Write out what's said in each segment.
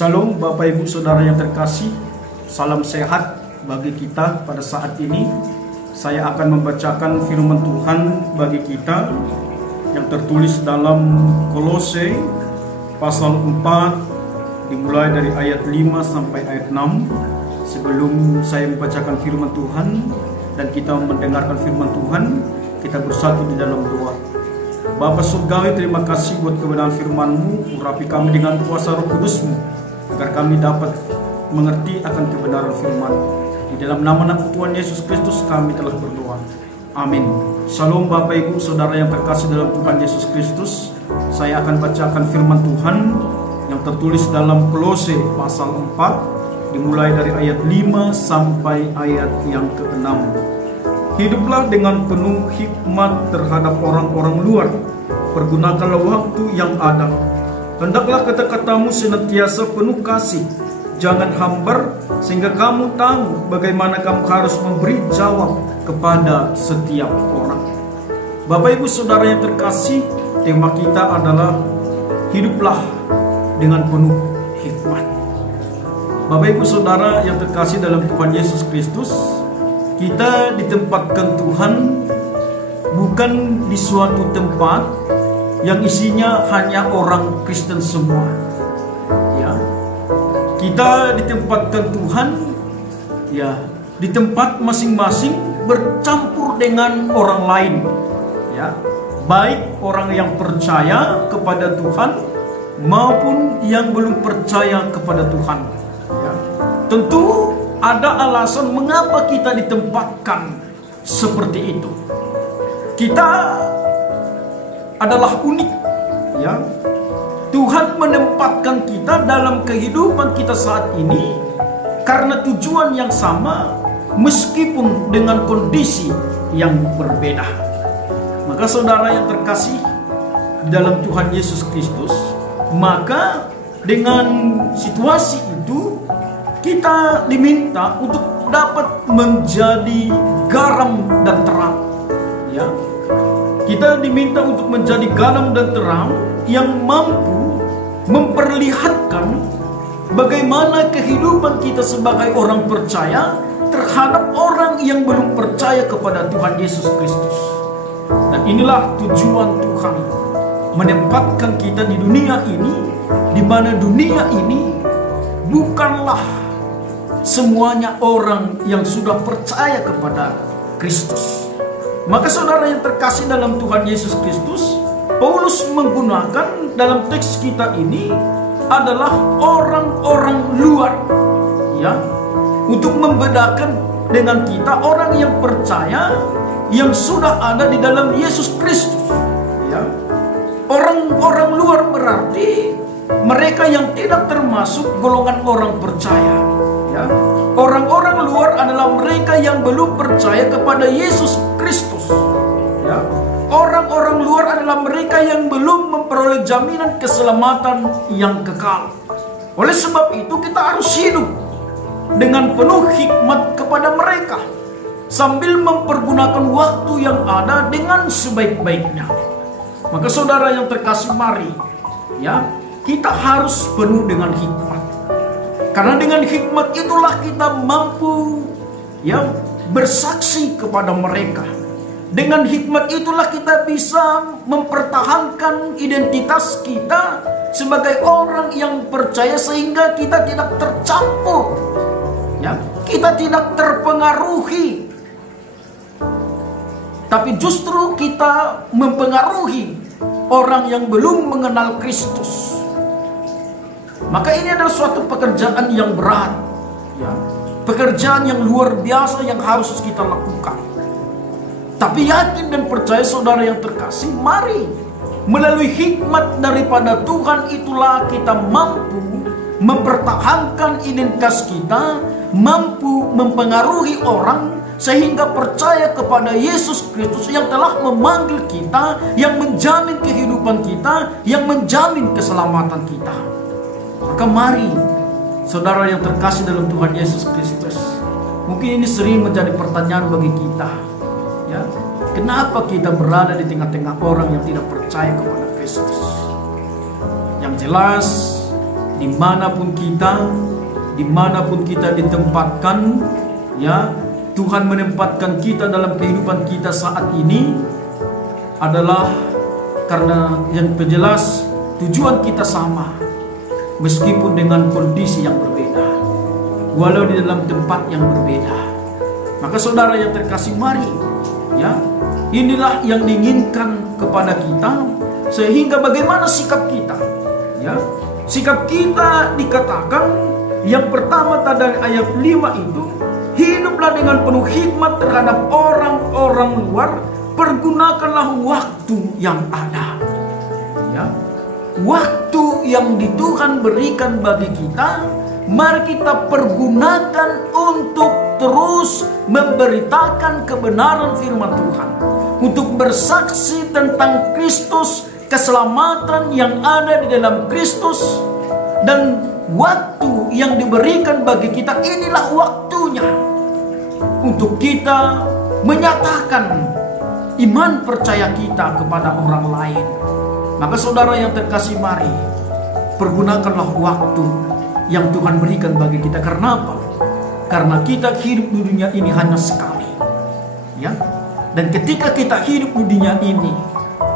Shalom Bapak Ibu Saudara yang terkasih, salam sehat bagi kita pada saat ini. Saya akan membacakan firman Tuhan bagi kita yang tertulis dalam Kolose pasal 4 dimulai dari ayat 5 sampai ayat 6. Sebelum saya membacakan firman Tuhan dan kita mendengarkan firman Tuhan, kita bersatu di dalam doa. Bapa Surgawi, terima kasih buat kebenaran firman-Mu. Urapi kami dengan kuasa Roh Kudus-Mu, agar kami dapat mengerti akan kebenaran firman. Di dalam nama Tuhan Yesus Kristus kami telah berdoa. Amin. Shalom Bapak Ibu Saudara yang terkasih dalam Tuhan Yesus Kristus. Saya akan bacakan firman Tuhan yang tertulis dalam Kolose pasal 4 dimulai dari ayat 5 sampai ayat yang ke-6. Hiduplah dengan penuh hikmat terhadap orang-orang luar. Pergunakanlah waktu yang ada. Hendaklah kata-katamu senantiasa penuh kasih, jangan hambar, sehingga kamu tahu bagaimana kamu harus memberi jawab kepada setiap orang. Bapak Ibu Saudara yang terkasih, tema kita adalah hiduplah dengan penuh hikmat. Bapak Ibu Saudara yang terkasih dalam Tuhan Yesus Kristus, kita ditempatkan Tuhan bukan di suatu tempat yang isinya hanya orang Kristen semua. Ya. Kita ditempatkan Tuhan ya di tempat masing-masing bercampur dengan orang lain. Ya. Baik orang yang percaya kepada Tuhan maupun yang belum percaya kepada Tuhan. Ya. Tentu ada alasan mengapa kita ditempatkan seperti itu. Kita adalah unik, ya. Tuhan menempatkan kita dalam kehidupan kita saat ini karena tujuan yang sama, meskipun dengan kondisi yang berbeda. Maka saudara yang terkasih dalam Tuhan Yesus Kristus, maka dengan situasi itu kita diminta untuk dapat menjadi garam dan terang. Ya. Kita diminta untuk menjadi garam dan terang yang mampu memperlihatkan bagaimana kehidupan kita sebagai orang percaya terhadap orang yang belum percaya kepada Tuhan Yesus Kristus. Dan inilah tujuan Tuhan menempatkan kita di dunia ini, di mana dunia ini bukanlah semuanya orang yang sudah percaya kepada Kristus. Maka saudara yang terkasih dalam Tuhan Yesus Kristus, Paulus menggunakan dalam teks kita ini adalah orang-orang luar, ya, untuk membedakan dengan kita orang yang percaya yang sudah ada di dalam Yesus Kristus. Ya. Orang-orang luar berarti mereka yang tidak termasuk golongan orang percaya. Ya. Orang-orang luar adalah mereka yang belum percaya kepada Yesus Kristus. Ya. Orang-orang luar adalah mereka yang belum memperoleh jaminan keselamatan yang kekal. Oleh sebab itu kita harus hidup dengan penuh hikmat kepada mereka, sambil mempergunakan waktu yang ada dengan sebaik-baiknya. Maka saudara yang terkasih, mari ya, kita harus penuh dengan hikmat. Karena dengan hikmat itulah kita mampu ya bersaksi kepada mereka. Dengan hikmat itulah kita bisa mempertahankan identitas kita sebagai orang yang percaya, sehingga kita tidak tercampur, ya, kita tidak terpengaruhi, tapi justru kita mempengaruhi orang yang belum mengenal Kristus. Maka ini adalah suatu pekerjaan yang berat, ya, pekerjaan yang luar biasa yang harus kita lakukan. Tapi yakin dan percaya saudara yang terkasih, mari melalui hikmat daripada Tuhan itulah kita mampu mempertahankan identitas kita, mampu mempengaruhi orang sehingga percaya kepada Yesus Kristus yang telah memanggil kita, yang menjamin kehidupan kita, yang menjamin keselamatan kita. Maka mari saudara yang terkasih dalam Tuhan Yesus Kristus, mungkin ini sering menjadi pertanyaan bagi kita. Ya, kenapa kita berada di tengah-tengah orang yang tidak percaya kepada Kristus? Yang jelas, dimanapun kita ditempatkan, ya, Tuhan menempatkan kita dalam kehidupan kita saat ini adalah karena yang jelas tujuan kita sama, meskipun dengan kondisi yang berbeda, walau di dalam tempat yang berbeda. Maka saudara yang terkasih, mari, ya, inilah yang diinginkan kepada kita, sehingga bagaimana sikap kita, ya. Sikap kita dikatakan yang pertama dari ayat 5 itu, hiduplah dengan penuh hikmat terhadap orang-orang luar, pergunakanlah waktu yang ada, ya. Waktu yang Tuhan berikan bagi kita, mari kita pergunakan untuk terus memberitakan kebenaran firman Tuhan, untuk bersaksi tentang Kristus, keselamatan yang ada di dalam Kristus. Dan waktu yang diberikan bagi kita, inilah waktunya untuk kita menyatakan iman percaya kita kepada orang lain. Maka saudara yang terkasih, mari pergunakanlah waktu yang Tuhan berikan bagi kita. Karena apa? Karena kita hidup di dunia ini hanya sekali, ya. Dan ketika kita hidup di dunia ini,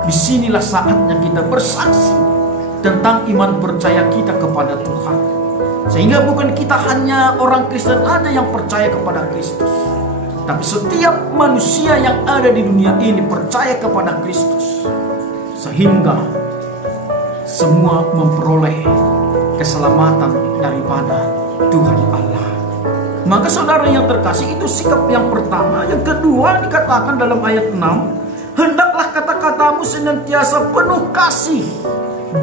disinilah saatnya kita bersaksi tentang iman percaya kita kepada Tuhan. Sehingga bukan kita hanya orang Kristen aja yang percaya kepada Kristus, tapi setiap manusia yang ada di dunia ini percaya kepada Kristus, sehingga semua memperoleh keselamatan daripada Tuhan Allah. Maka saudara yang terkasih, itu sikap yang pertama. Yang kedua dikatakan dalam ayat 6, hendaklah kata-katamu senantiasa penuh kasih,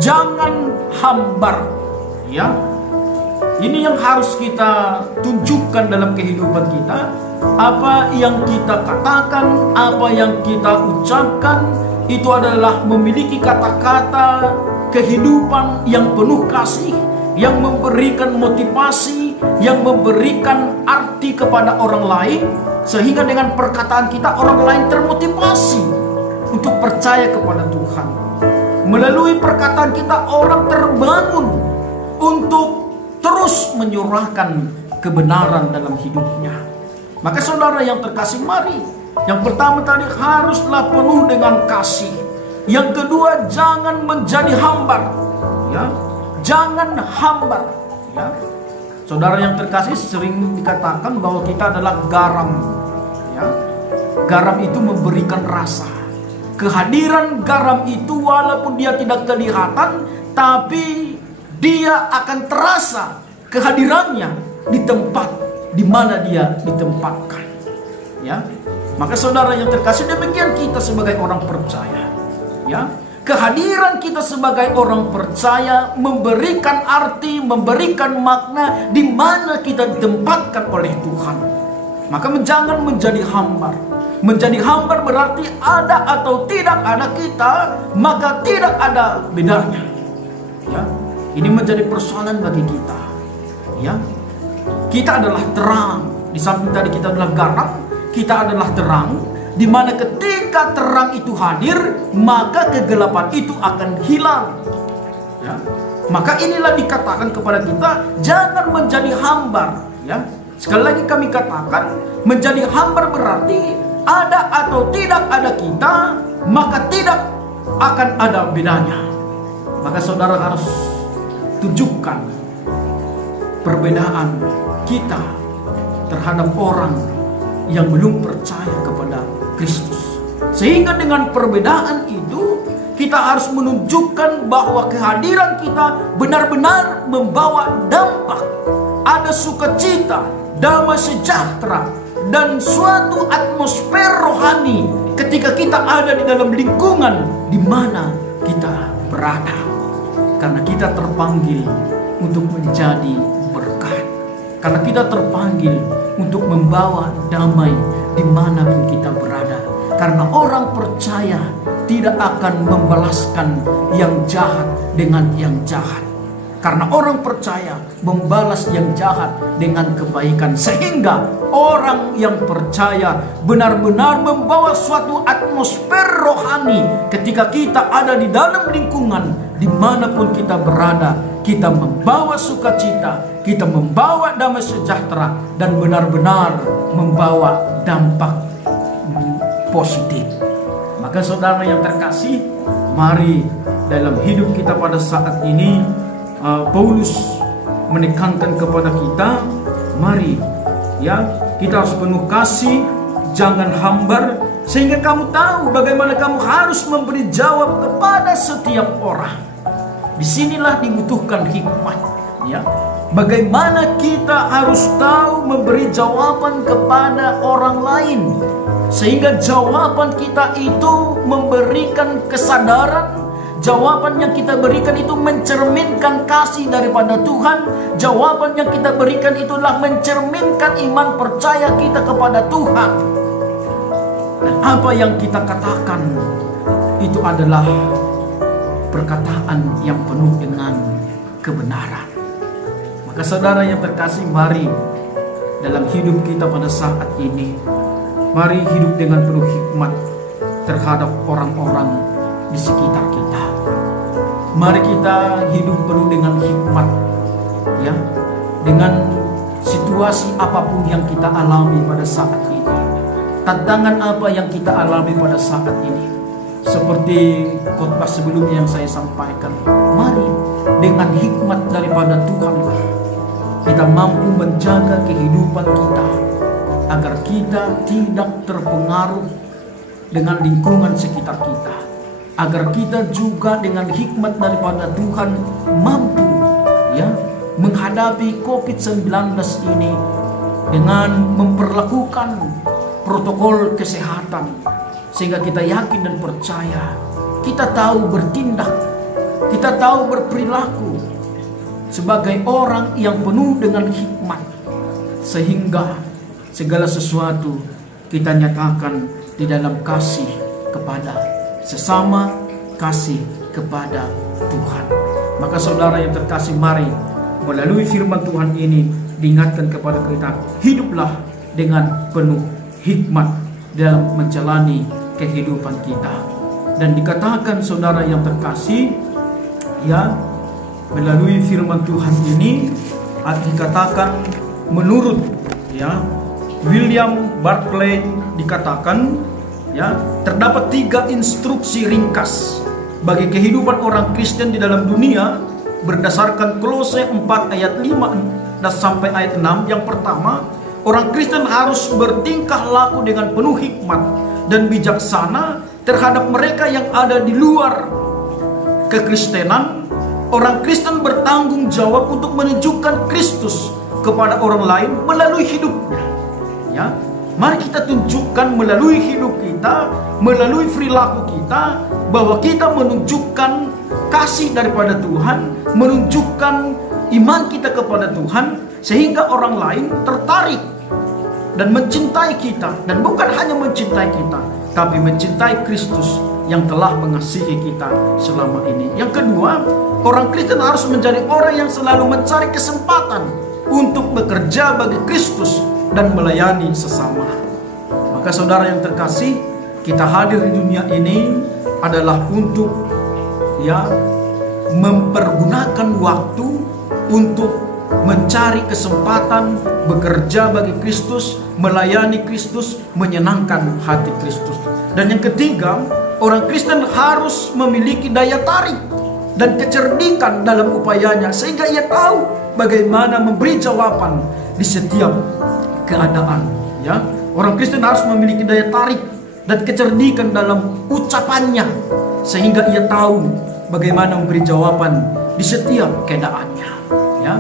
jangan hambar. Ya, ini yang harus kita tunjukkan dalam kehidupan kita. Apa yang kita katakan, apa yang kita ucapkan, itu adalah memiliki kata-kata kehidupan yang penuh kasih, yang memberikan motivasi, yang memberikan arti kepada orang lain, sehingga dengan perkataan kita orang lain termotivasi untuk percaya kepada Tuhan. Melalui perkataan kita orang terbangun untuk terus menyurahkan kebenaran dalam hidupnya. Maka saudara yang terkasih, mari, yang pertama tadi haruslah penuh dengan kasih. Yang kedua, jangan menjadi hambar, ya. Jangan hambar, ya. Saudara yang terkasih, sering dikatakan bahwa kita adalah garam, ya. Garam itu memberikan rasa. Kehadiran garam itu walaupun dia tidak kelihatan, tapi dia akan terasa kehadirannya di tempat di mana dia ditempatkan, ya. Maka saudara yang terkasih, demikian kita sebagai orang percaya, ya. Kehadiran kita sebagai orang percaya memberikan arti, memberikan makna di mana kita ditempatkan oleh Tuhan. Maka jangan menjadi hambar. Menjadi hambar berarti ada atau tidak ada kita, maka tidak ada bedanya, ya. Ini menjadi persoalan bagi kita, ya. Kita adalah terang. Di samping tadi kita adalah garam, kita adalah terang, di mana ketika terang itu hadir, maka kegelapan itu akan hilang, ya. Maka inilah dikatakan kepada kita, jangan menjadi hambar, ya. Sekali lagi kami katakan, menjadi hambar berarti ada atau tidak ada kita, maka tidak akan ada bedanya. Maka saudara harus tunjukkan perbedaan kita terhadap orang yang belum percaya kepada Kristus. Sehingga dengan perbedaan itu kita harus menunjukkan bahwa kehadiran kita benar-benar membawa dampak. Ada sukacita, damai sejahtera, dan suatu atmosfer rohani ketika kita ada di dalam lingkungan di mana kita berada. Karena kita terpanggil untuk menjadi berkat. Karena kita terpanggil untuk membawa damai dimanapun kita berada. Karena orang percaya tidak akan membalaskan yang jahat dengan yang jahat. Karena orang percaya membalas yang jahat dengan kebaikan. Sehingga orang yang percaya benar-benar membawa suatu atmosfer rohani ketika kita ada di dalam lingkungan dimanapun kita berada. kita membawa sukacita, kita membawa damai sejahtera, dan benar-benar membawa dampak positif. Maka saudara yang terkasih, mari dalam hidup kita pada saat ini, Paulus menekankan kepada kita, mari ya, kita harus penuh kasih, jangan hambar, sehingga kamu tahu bagaimana kamu harus memberi jawab kepada setiap orang. Disinilah dibutuhkan hikmat, ya. Bagaimana kita harus tahu memberi jawaban kepada orang lain, sehingga jawaban kita itu memberikan kesadaran. Jawaban yang kita berikan itu mencerminkan kasih daripada Tuhan. Jawaban yang kita berikan itulah mencerminkan iman percaya kita kepada Tuhan. Dan apa yang kita katakan itu adalah perkataan yang penuh dengan kebenaran. Maka saudara yang terkasih, mari dalam hidup kita pada saat ini, mari hidup dengan penuh hikmat terhadap orang-orang di sekitar kita. Mari kita hidup penuh dengan hikmat, ya, dengan situasi apapun yang kita alami pada saat ini, tantangan apa yang kita alami pada saat ini. Seperti khotbah sebelumnya yang saya sampaikan, mari dengan hikmat daripada Tuhan kita mampu menjaga kehidupan kita agar kita tidak terpengaruh dengan lingkungan sekitar kita, agar kita juga dengan hikmat daripada Tuhan mampu ya menghadapi COVID-19 ini dengan memperlakukan protokol kesehatan, sehingga kita yakin dan percaya, kita tahu bertindak, kita tahu berperilaku sebagai orang yang penuh dengan hikmat, sehingga segala sesuatu kita nyatakan di dalam kasih kepada sesama, kasih kepada Tuhan. Maka saudara yang terkasih, mari melalui firman Tuhan ini diingatkan kepada kita, hiduplah dengan penuh hikmat dalam menjalani kehidupan kita. Dan dikatakan saudara yang terkasih, ya, melalui firman Tuhan ini dikatakan menurut ya William Barclay, dikatakan ya terdapat 3 instruksi ringkas bagi kehidupan orang Kristen di dalam dunia berdasarkan Kolose 4 ayat 5 dan sampai ayat 6. Yang pertama, orang Kristen harus bertingkah laku dengan penuh hikmat dan bijaksana terhadap mereka yang ada di luar kekristenan. Orang Kristen bertanggung jawab untuk menunjukkan Kristus kepada orang lain melalui hidupnya. Ya, mari kita tunjukkan melalui hidup kita, melalui perilaku kita, bahwa kita menunjukkan kasih daripada Tuhan, menunjukkan iman kita kepada Tuhan, sehingga orang lain tertarik dan mencintai kita. Dan bukan hanya mencintai kita, tapi mencintai Kristus yang telah mengasihi kita selama ini. Yang kedua, orang Kristen harus menjadi orang yang selalu mencari kesempatan untuk bekerja bagi Kristus dan melayani sesama. Maka saudara yang terkasih, kita hadir di dunia ini adalah untuk ya mempergunakan waktu untuk mencari kesempatan bekerja bagi Kristus, melayani Kristus, menyenangkan hati Kristus. Dan yang ketiga, orang Kristen harus memiliki daya tarik dan kecerdikan dalam upayanya, sehingga ia tahu bagaimana memberi jawaban di setiap keadaan. Ya, orang Kristen harus memiliki daya tarik dan kecerdikan dalam ucapannya, sehingga ia tahu bagaimana memberi jawaban di setiap keadaannya. Ya,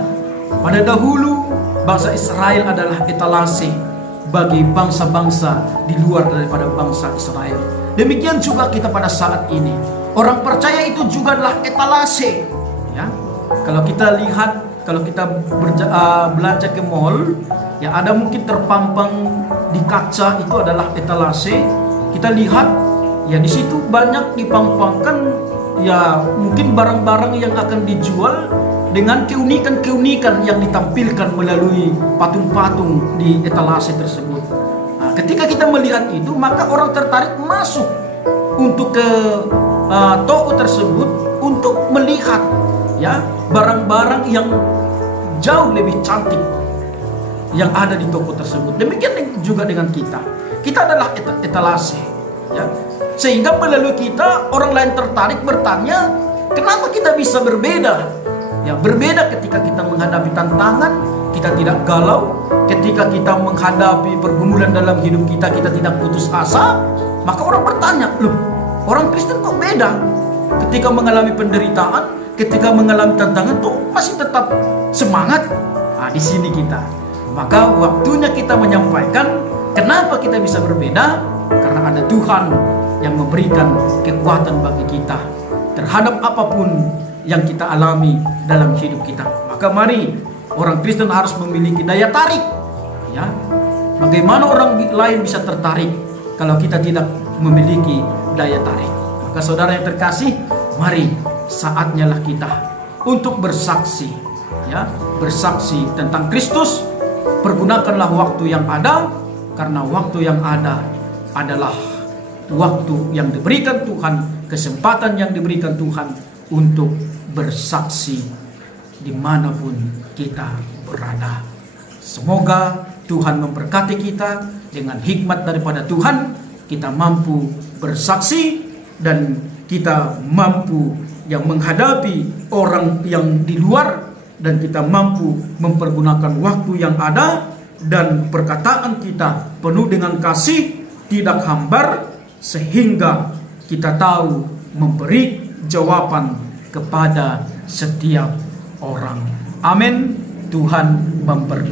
pada dahulu bangsa Israel adalah etalase bagi bangsa-bangsa di luar daripada bangsa Israel. Demikian juga kita pada saat ini. Orang percaya itu juga adalah etalase. Ya, kalau kita lihat, kalau kita belanja ke mall, ya ada mungkin terpampang di kaca itu adalah etalase. Kita lihat, ya di situ banyak dipampangkan, ya mungkin barang-barang yang akan dijual dengan keunikan-keunikan yang ditampilkan melalui patung-patung di etalase tersebut. Nah, ketika kita melihat itu, maka orang tertarik masuk untuk ke toko tersebut untuk melihat ya, barang-barang yang jauh lebih cantik yang ada di toko tersebut. Demikian juga dengan kita. Kita adalah etalase, ya. Sehingga melalui kita orang lain tertarik bertanya, kenapa kita bisa berbeda? Ya, berbeda ketika kita menghadapi tantangan, kita tidak galau. Ketika kita menghadapi pergumulan dalam hidup kita, kita tidak putus asa. Maka orang bertanya, loh, orang Kristen kok beda? Ketika mengalami penderitaan, ketika mengalami tantangan tuh masih tetap semangat. Nah, di sini kita. Maka waktunya kita menyampaikan kenapa kita bisa berbeda, karena ada Tuhan yang memberikan kekuatan bagi kita terhadap apapun yang kita alami dalam hidup kita. Maka mari orang Kristen harus memiliki daya tarik, ya. Bagaimana orang lain bisa tertarik kalau kita tidak memiliki daya tarik? Maka saudara yang terkasih, mari saatnya lah kita untuk bersaksi, ya, bersaksi tentang Kristus. Pergunakanlah waktu yang ada, karena waktu yang ada adalah waktu yang diberikan Tuhan, kesempatan yang diberikan Tuhan untuk bersaksi dimanapun kita berada. Semoga Tuhan memberkati kita dengan hikmat daripada Tuhan. Kita mampu bersaksi dan kita mampu yang menghadapi orang yang di luar, dan kita mampu mempergunakan waktu yang ada, dan perkataan kita penuh dengan kasih, tidak hambar, sehingga kita tahu memberi jawaban kepada setiap orang. Amin. Tuhan memberkati.